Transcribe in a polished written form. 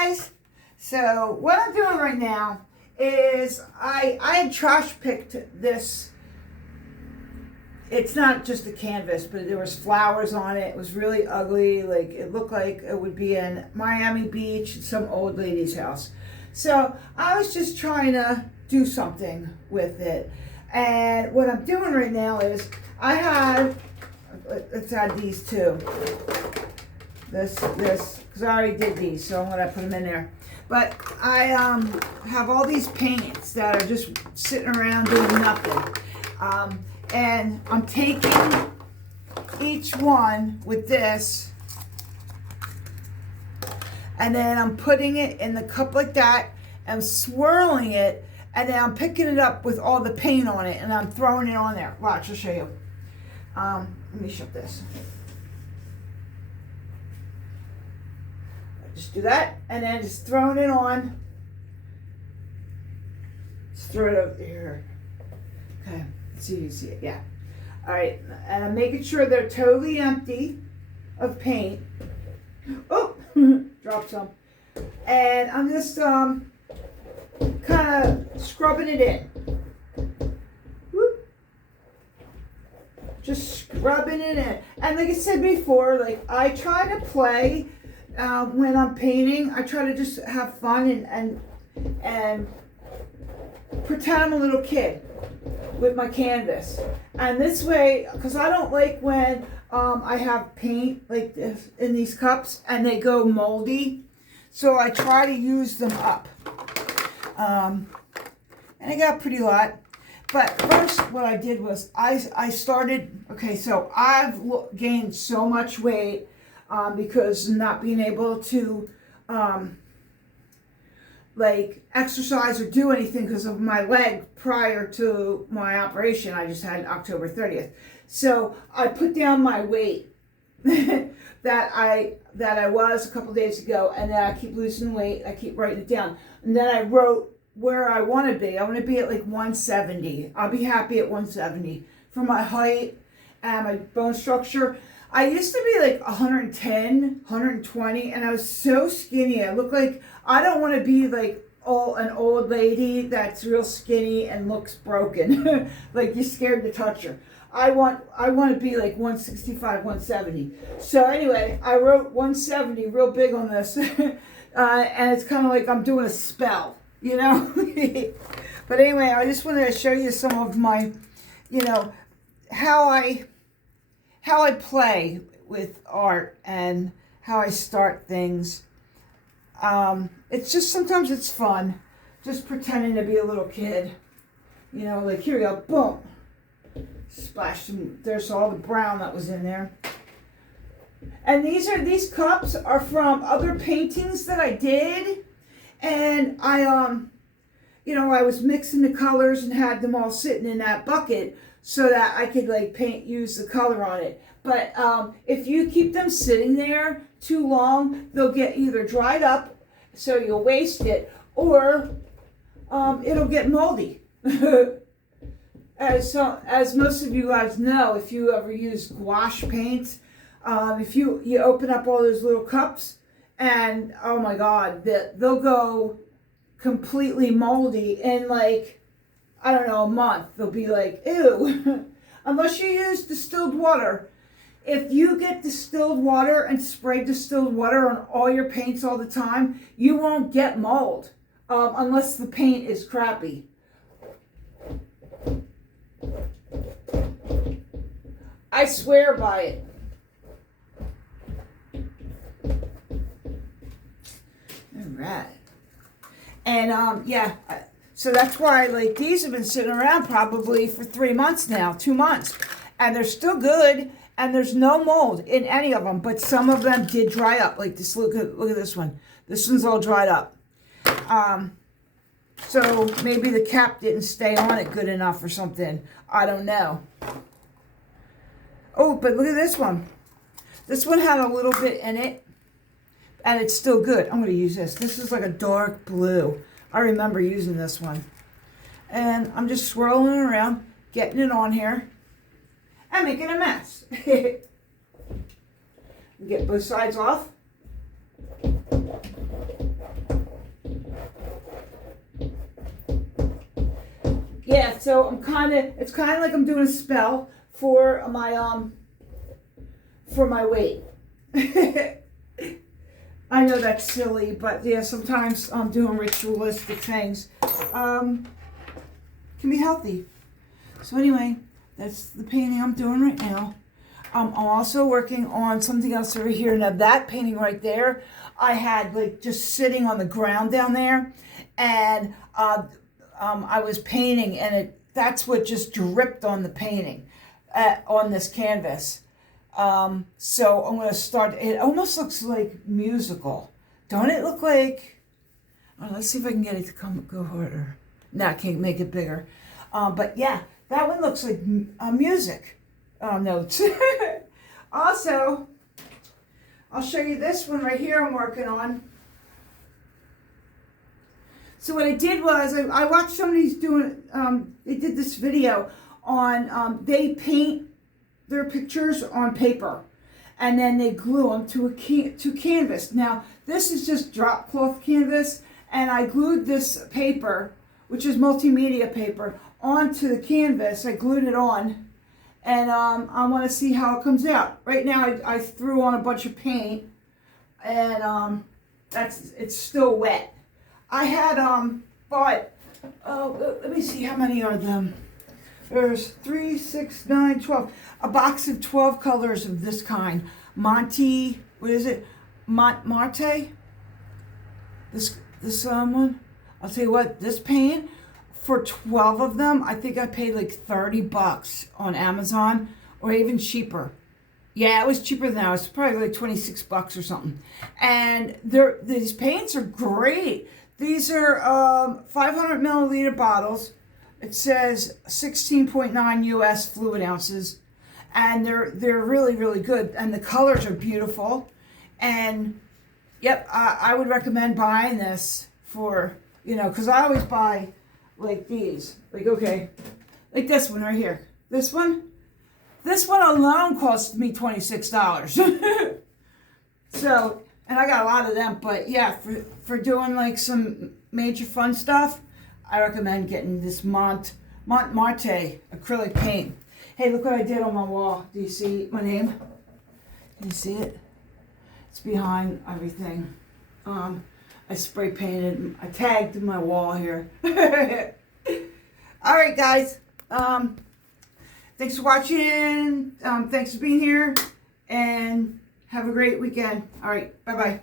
guys. So what I'm doing right now is I had trash picked this. It's not just a canvas, but there was flowers on it. It was really ugly. Like it looked like it would be in Miami Beach, some old lady's house. So I was just trying to do something with it. And what I'm doing right now is I had, let's add these two. This, because I already did these, so I'm gonna put them in there. But I have all these paints that are just sitting around doing nothing. And I'm taking each one with this, and then I'm putting it in the cup like that, and swirling it, and then I'm picking it up with all the paint on it, and I'm throwing it on there. Watch, I'll show you. Let me shut this. Just do that, and then just throwing it on. Just throw it over here. Okay, let's see if you see it. Yeah. All right, and I'm making sure they're totally empty of paint. Oh, dropped some. And I'm just kind of scrubbing it in. Whoop. Just scrubbing it in. And like I said before, like I try to play when I'm painting. I try to just have fun and pretend I'm a little kid with my canvas. And this way, because I don't like when I have paint like this in these cups and they go moldy, so I try to use them up. And I got a pretty lot. But first what I did was I started, okay, so I've gained so much weight because not being able to like exercise or do anything because of my leg prior to my operation. I just had October 30th. So I put down my weight that I was a couple days ago, and then I keep losing weight. I keep writing it down. And then I wrote where I want to be. I want to be at like 170. I'll be happy at 170 for my height and my bone structure. I used to be like 110, 120, and I was so skinny. I look like, I don't want to be like an old lady that's real skinny and looks broken. Like you're scared to touch her. I want to be like 165, 170. So anyway, I wrote 170 real big on this. And it's kind of like I'm doing a spell, you know? But anyway, I just wanted to show you some of my, you know, how I play with art and how I start things. It's just, sometimes it's fun, just pretending to be a little kid. You know, like here we go, boom. Splash some, there's all the brown that was in there. And these cups are from other paintings that I did. And I, you know, I was mixing the colors and had them all sitting in that bucket so that I could like use the color on it. But if you keep them sitting there too long, they'll get either dried up, so you'll waste it, or it'll get moldy. As most of you guys know, if you ever use gouache paint, if you open up all those little cups, and oh my God, they'll go completely moldy in like, I don't know, a month. They'll be like, ew. Unless you use distilled water. If you get distilled water and spray distilled water on all your paints all the time, you won't get mold unless the paint is crappy. I swear by it. All right. And yeah, so that's why like these have been sitting around probably for 3 months now, 2 months, and they're still good. And there's no mold in any of them, but some of them did dry up. Like this, look at this one. This one's all dried up. So maybe the cap didn't stay on it good enough or something. I don't know. Oh, but look at this one. This one had a little bit in it, and it's still good. I'm going to use this. This is like a dark blue. I remember using this one. And I'm just swirling it around, getting it on here. I'm making a mess. Get both sides off. yeah, so it's kind of like I'm doing a spell for my weight. I know that's silly, but yeah, sometimes doing ritualistic things can be healthy. So anyway, that's the painting I'm doing right now. I'm also working on something else over here. Now that painting right there, I had like just sitting on the ground down there, and I was painting, and that's what just dripped on the painting on this canvas. So I'm going to start. It almost looks like musical, don't it look like? Oh, let's see if I can get it to go harder. No, I can't make it bigger. But yeah, that one looks like music notes. Also, I'll show you this one right here I'm working on. So what I did was I watched somebody's doing, they did this video on, they paint their pictures on paper and then they glue them to canvas. Now this is just drop cloth canvas, and I glued this paper, which is multimedia paper, onto the canvas. I glued it on, and I want to see how it comes out. Right now I threw on a bunch of paint, and it's still wet. I had bought, let me see, how many are them? There's 3, 6, 9, 12. A box of 12 colors of this kind. Monte, what is it? Marte? This one? I'll tell you what, this paint, for 12 of them, I think I paid like $30 on Amazon, or even cheaper. Yeah, it was cheaper than that. It was probably like 26 bucks or something. And these paints are great. These are 500 milliliter bottles. It says 16.9 US fluid ounces, and they're really, really good, and the colors are beautiful. And yep, I would recommend buying this for, because I always buy like these, like like this one right here. This one alone cost me $26. So, and I got a lot of them, but yeah, for doing like some major fun stuff, I recommend getting this Marte acrylic paint. Hey, look what I did on my wall. Do you see my name? Can you see it? It's behind everything. I spray painted, I tagged my wall here. All right, guys. Thanks for watching. Thanks for being here, and have a great weekend. All right, bye-bye.